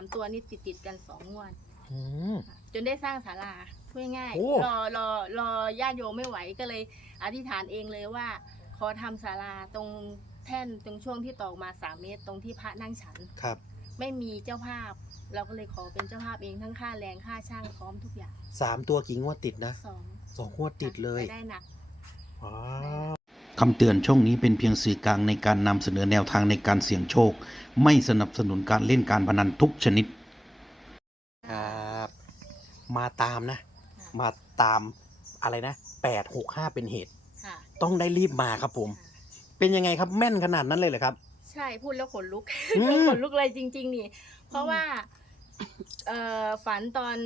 ามตัวนี่ติดติดๆกันสองงวด อืม จนได้สร้างศาลาพูดง่ายโอ้ๆรอรอรอญาติโยมไม่ไหวก็เลยอธิษฐานเองเลยว่า ขอทำศาลาตรงแท่นตรงช่วงที่ตอกมาสามเมตร ตรงที่พระนั่งฉัน ครับ ไม่มีเจ้าภาพ เราก็เลยขอเป็นเจ้าภาพเองทั้งค่าแรงค่าช่างพร้อมทุกอย่างสามตัวกี่งวดติดนะสองสองงวดติดเลยแต่ได้หนัก ว้า คำเตือนช่องนี้เป็นเพียงสื่อกลางในการนำเสนอแนวทางในการเสี่ยงโชค ไม่สนับสนุนการเล่นการพนันทุกชนิด ครับมาตามนะ มาตามอะไรนะแปดหกห้าเป็นเหตุ ค่ะ ต้องได้รีบมาครับผม เป็นยังไงครับแม่นขนาดนั้นเลยเหรอครับ ใช่พูดแล้วขนลุก อืม ขนลุกเลยจริง ๆ นี่ เพราะว่าเอ่อฝันตอน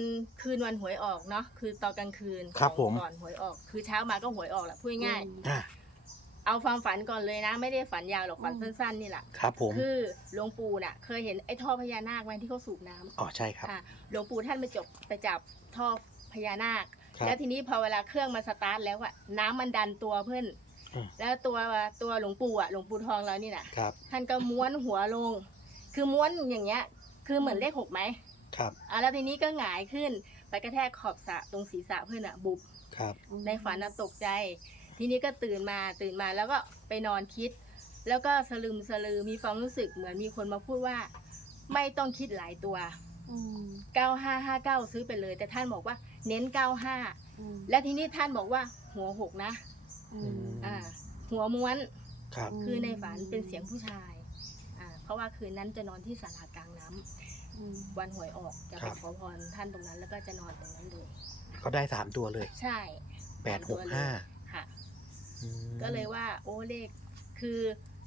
คืนวันหวยออกเนาะคือตอนกลางคืนครับผม ก่อนหวยออก คือเช้ามาก็หวยออกแหละพูดง่ายๆอะ เอาความฝันก่อนเลยนะ ไม่ได้ฝันยาวหรอกฝันสั้นๆนี่แหละครับผมคือหลวงปู่น่ะ เคยเห็นไอ้ท่อพญานาคไหมที่เขาสูบน้ำอ๋อใช่ครับ อะหลวงปู่ท่านไปจบไปจับท่อพญานาค ครับแล้วทีนี้พอเวลาเครื่องมันสตาร์ทแล้วอะน้ำมันดันตัวเพื่อนอืม แล้วตัวตัวหลวงปู่อะหลวงปู่ทองเรานี่น่ะ ครับท่านก็ม้วนหัวลง คือม้วนอย่างเงี้ย คือเหมือนเลขหกไหมครับอะแล้วทีนี้ก็หงายขึ้น ไปกระแทกขอบสระตรงศีรษะเพื่อนอะบุบ ครับในฝันน่ะตกใจ ทีนี้ก็ตื่นมาตื่นมาแล้วก็ไปนอนคิด แล้วก็สลึมสลือมีความรู้สึกเหมือนมีคนมาพูดว่า ไม่ต้องคิดหลายตัวอืม9559ซื้อไปเลย แต่ท่านบอกว่าเน้น95อืมและทีนี้ท่านบอกว่าหัวหกนะอืมอ่าหัวม้วนครับอืมคือในฝันเป็นเสียงผู้ชายอ่าเพราะว่าคืนนั้นจะนอนที่ศาลากลางน้ำอืมวันหวยออกจะคไปรับขอพรท่านตรงนั้น แล้วก็จะนอนตรงนั้นเลย ก็ได้สามตัวเลย ใช่แปดหกห้าค่ะอืม ก็เลยว่าโอ้เลข คือ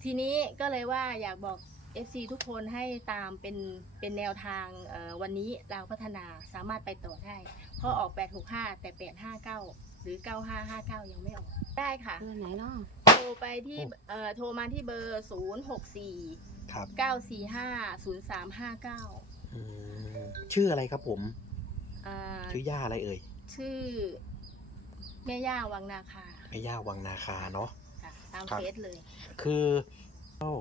ทีนี้ก็เลยว่าอยากบอก FC ทุกคนให้ตามเป็นเป็นแนวทางเอ่อวันนี้เราพัฒนาสามารถไปต่อได้ เพราะออก 865 แต่ 859 หรือ 9559 ยังไม่ออก ได้ค่ะเรื่องไหนเนาะโทรไปที่เอ่อโทรมาที่เบอร์ 064 ครับ 945 0359อืมชื่ออะไรครับผมอ่าชื่อย่าอะไรเอ่ย ชื่อ แม่ย่าวังนาคา แม่ย่าวังนาคาเนาะ ค่ะตามครับ เฟซเลย คือโอ้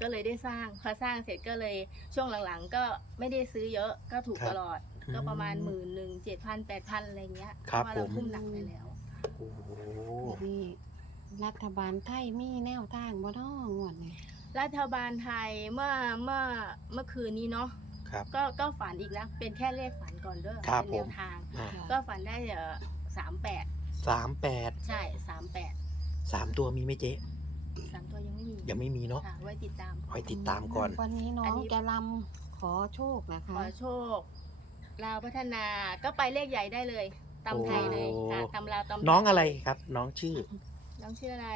ก็เลยได้สร้างพอสร้างเสร็จก็เลยช่วงหลังๆ ก็ไม่ได้ซื้อเยอะก็ถูกตลอด ก็ประมาณหมื่นหนึ่งเจ็ดพันแปดพันอะไรเงี้ยเพครับราะว่าเราผมทุ่มหนักไปแล้ว โอ้โหนี่รัฐบาลไทยมีแนวทางบ่เนาะงวดนี้รัฐบาลไทยเมื่อเมื่อเมื่อคืนนี้เนาะครับ ก็ก็ฝันอีกแล้วเป็นแค่เลขฝันก่อนเด้อครับเป็นแนผวมทาง อ่า ก็ฝันได้เออสามแปด สามแปดใช่สามแปดสามตัวมีไหมเจ๊สามตัวยังไม่มียังไม่มีเนาะค่ะไว้ติดตามไว้ติดตามก่อน วันนี้น้อัอนงนี้ แกลำขอโชคนะขคะ อโชคลาวพัฒนาก็ไปเลขใหญ่ได้เลยตำไทยเลยค่ะโอ้ตำลาวตำไทยน้องอะไรครับ น้องชื่อ น้องชื่ออะไร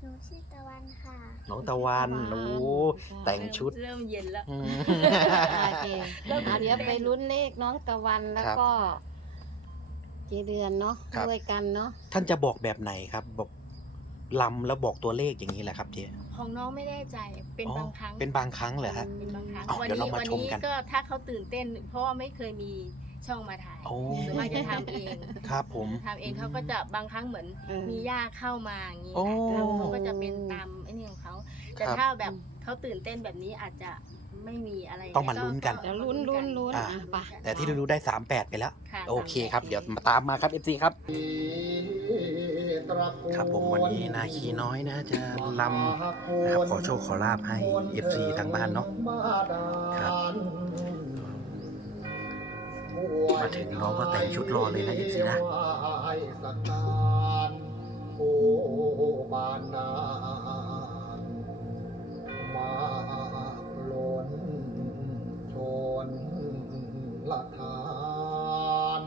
หนูชื่อตะวันค่ะ น้องตะวัน โอ้แต่งชุดเริ่มเย็นแล้ว อืม โอเคอะเดี๋ยวไปลุ้นเลขน้องตะวันแล้วก็ เจเดือนเนาะครับ ด้วยกันเนาะท่านจะบอกแบบไหนครับบอกลำแล้วบอกตัวเลขอย่างนี้แหละครับเจ๊ของน้องไม่แน่ใจเป็นอ๋อบางครั้งเป็นบางครั้งเหรอฮะ เป็นบางครั้งเอาวัเดี๋ยวเรานี้มาวัชมนี้กัน ก็ถ้าเขาตื่นเต้น เพราะว่าไม่เคยมีช่องมาถ่ายโอ้ส่วนมากจะทำเองครับผม ทำเองเขาก็จะบางครั้งเหมือน เออ มีญาติเข้ามาอย่างนี้โอ้แล้วเขาก็จะเป็นตามไอ้นี่ของเขาแต่ครับ ถ้าแบบเขาตื่นเต้นแบบนี้อาจจะ ไม่มีอะไรต้องมาลุ้นกัน เดี๋ยวลุ้นลุ้นลุ้นอ่าอะไปแต่ที่รู้ๆได้สามแปดไปแล้วค่ะโอเคครับ เดี๋ยวมาตามมาครับเอฟซีครับ ครับผมวันนี้นาคีน้อยนะจะลำนะครับขอโชคขอลาบให้ FC ทางบ้านเนาะครับ มาถึงน้องก็แต่งชุดรอเลยนะ FC นะ โอ้บานนา ละทาน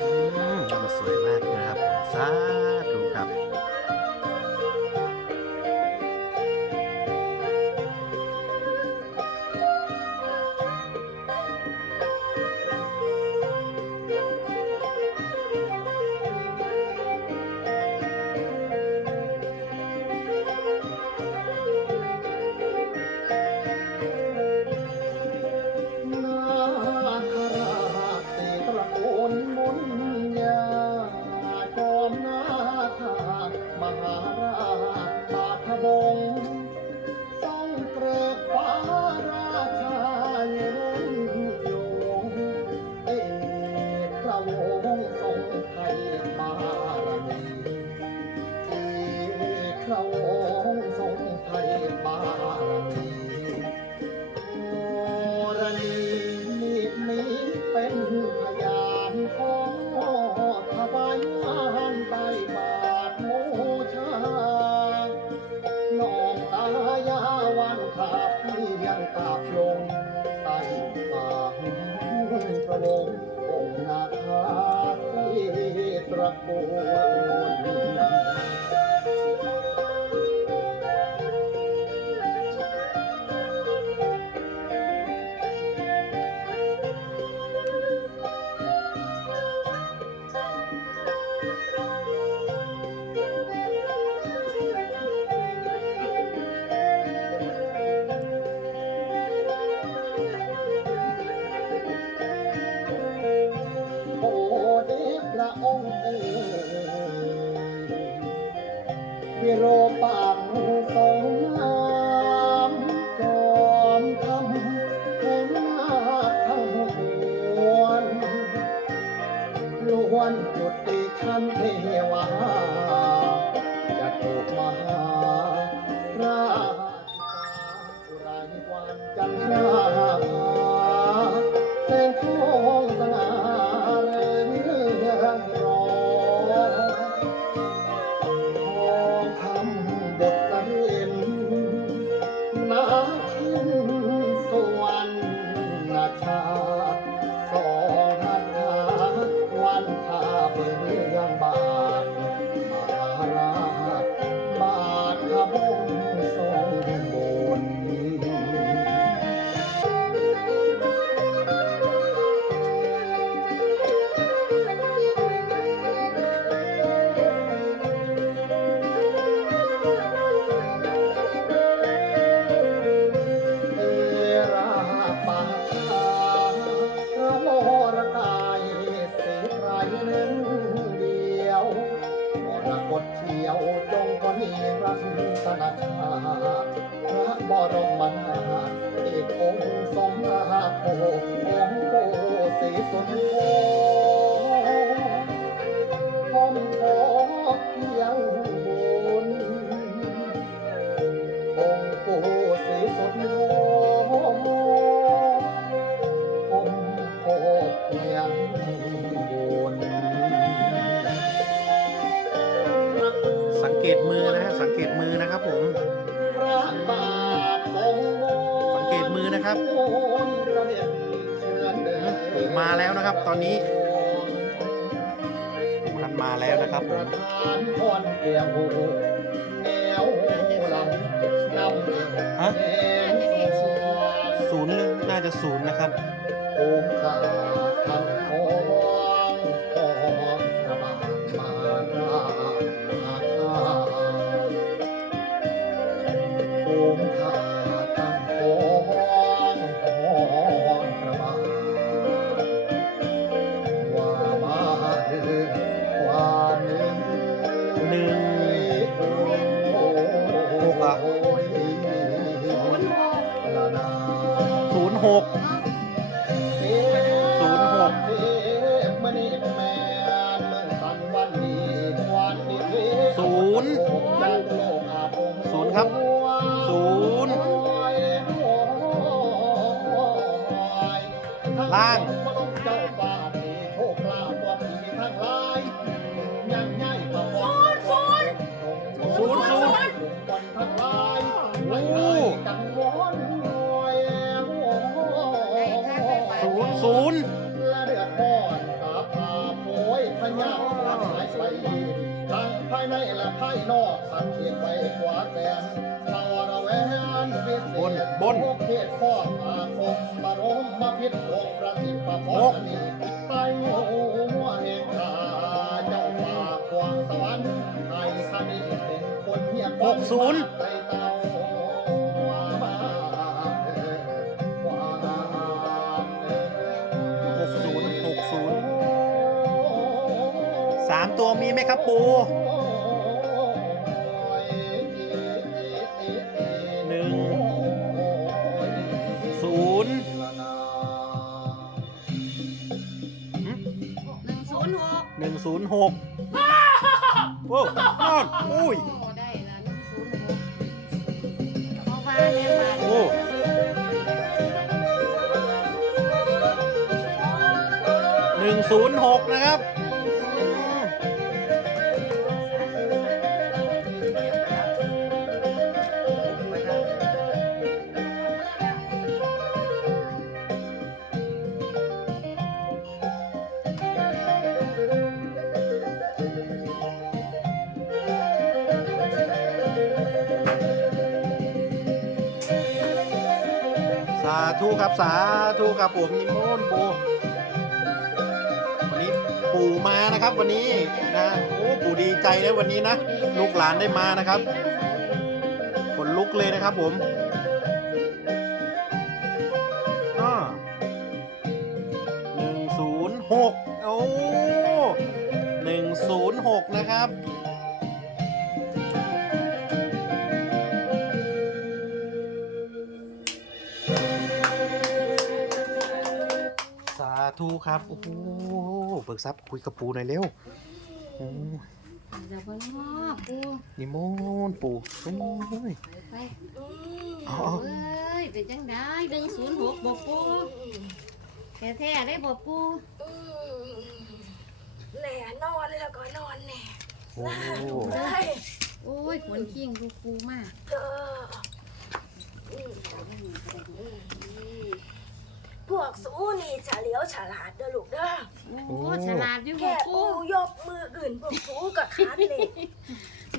อืมสวยมากนะครับสา Pero รัตนชาติพระบรมนาถเอกองค์สมนาโคองค์โกศรีสุนโธ เกตมือนะฮะสังเกตมือนะครับผมสังเกตมือนะครับมาแล้วนะครับ ตอนนี้ท่านมาแล้วนะครับผมฮะศูนย์น่าจะศูนย์นะครับ ศูนย์หก บนบนเทศพ่อมาคมมารมมาพิษองประสิทธิ์ประพงไปหัวเห็นขาเจ้าป่าควางสวรรค์ในคดีเป็นคนเฮียหกศูนย์ไปเตาสามตัวมีไหมครับปู หกโอ้นอนอุ้ย โอ้ได้ละหนึ่งศูนย์หกเพราะว่าแม่บ้านโอ้ หนึ่งศูนย์หกนะครับ ธุครับ สาธุครับผมนิมนต์ปูวันนี้ปู่มานะครับวันนี้นะโอ้ปู่ดีใจนะวันนี้นะลูกหลานได้มานะครับขนลุกเลยนะครับผมหนึ่งศูนย์หกโอ้หนึ่งศูนย์หกนะครับ ครับ โอ้โหเบิกทรัพย์คุยกับปูหน่อยเร็วโอ้เดี๋ยวบ่รอปูนิมนต์ปูโอ้ย ไปไปอ๋อ เอ้ยเป็นจังได้หนึ่งศูนย์หกบ่ปูแท้ๆได้บ่ปูแหน่นอนแล้วก็นอนแหน่โอ้ได้โอ้ยขนขิงดูปูมากเออ พวกสู้นี่เฉลียวฉลาดเด้อลูกเด้อโอ้ฉลาดอยู่บ่แค่ปูปูยกมืออื่นพวกสู้กับคันเลย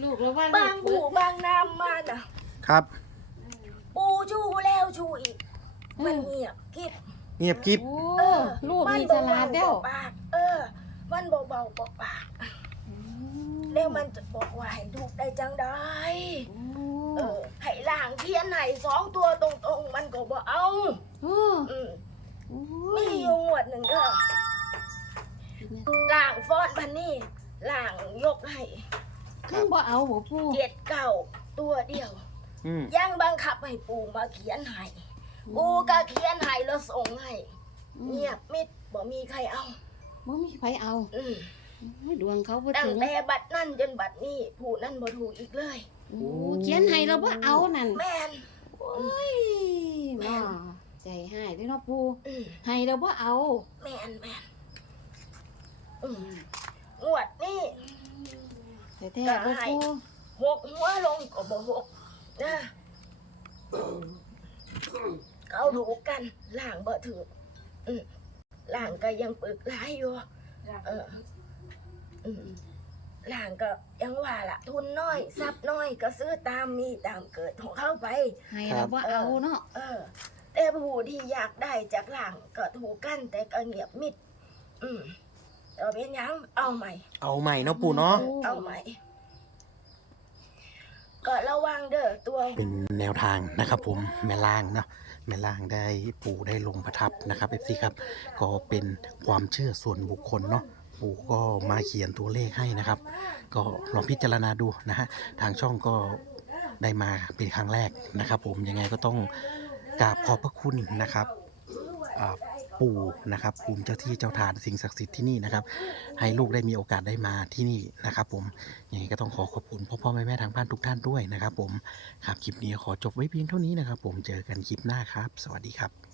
ลูกแล้วว่าบางหูบางน้ำมาน่ะ ครับ ปูชูแล้วชูอีก มันเงียบกิบเงียบกิ๊บโอ้เออลูกมันนี่ฉเบาลาดๆเด้วปากเออ มันเบาๆปากแล้วมันจะบอกว่าให้ถูกได้จังได้เออให้ล่างเทียนให้สองตัวตรงๆ มันก็บ่เอาโอ้อืม ล่างฟอนพันนี่ล่างยกให้ขึ้นบ่เอาบ่ปูเจ็ดเก้าตัวเดียว อืมยังบังคับให้ปู่มาเขียนให้ปู่ก็เขียนให้แล้วส่งให้เงียบมิดบ่มีใครเอา บ่มีไผเอาอืมโอ้ยดวงเขาบ่ตั้งถึงแต่บัดนั่นจนบัดนี้ผู้นั่นบ่ถูกอีกเลย โอ้เขียนให้เราบ่เอานั่นแม่นโอ้ยมาใจหายเด้อเนาะปูอืมให้เราบ่เอา แม่นแม่นอืม งวดนี้แท้ๆบ่ปูหกหัวลงก็บ่หกนะเขารู้กันล่างบ่ถือล่างก็ยังปึกร้ายอยู่เอออืมล่างก็ยังว่าละทุนน้อยทรัพย์น้อยก็ซื้อตามมีตามเกิดของเข้าไปให้เราบ่เอาเนาะเออ แต่ผู้ที่อยากได้จากหลังก็ถูกกันแต่ก็เงียบมิด อืม เอาเป็นหยังเอาใหม่ เอาใหม่เนาะปูเนาะ เอาใหม่ ก็ระวังเด้อตัวเป็นแนวทางนะครับผมแม่ล่างเนาะแม่ล่างได้ปู่ได้ลงประทับนะครับเอฟซีครับก็เป็นความเชื่อส่วนบุคคลเนาะปู่ก็มาเขียนตัวเลขให้นะครับ ก็ลองพิจารณาดูนะฮะทางช่องก็ได้มาเป็นครั้งแรกนะครับ ผมยังไงก็ต้องกราบขอบพระคุณนะครับอ่า ปู่นะครับภูมิเจ้าที่เจ้าทานสิ่งศักดิ์สิทธิ์ที่นี่นะครับ ให้ลูกได้มีโอกาสได้มาที่นี่นะครับ ผมยังไงก็ต้องขอขอบคุณพ่อพ่อแม่แม่ทางบ้านทุกท่านด้วยนะครับ ผมครับคลิปนี้ขอจบไว้เพียงเท่านี้นะครับ ผมเจอกันคลิปหน้าครับ สวัสดีครับ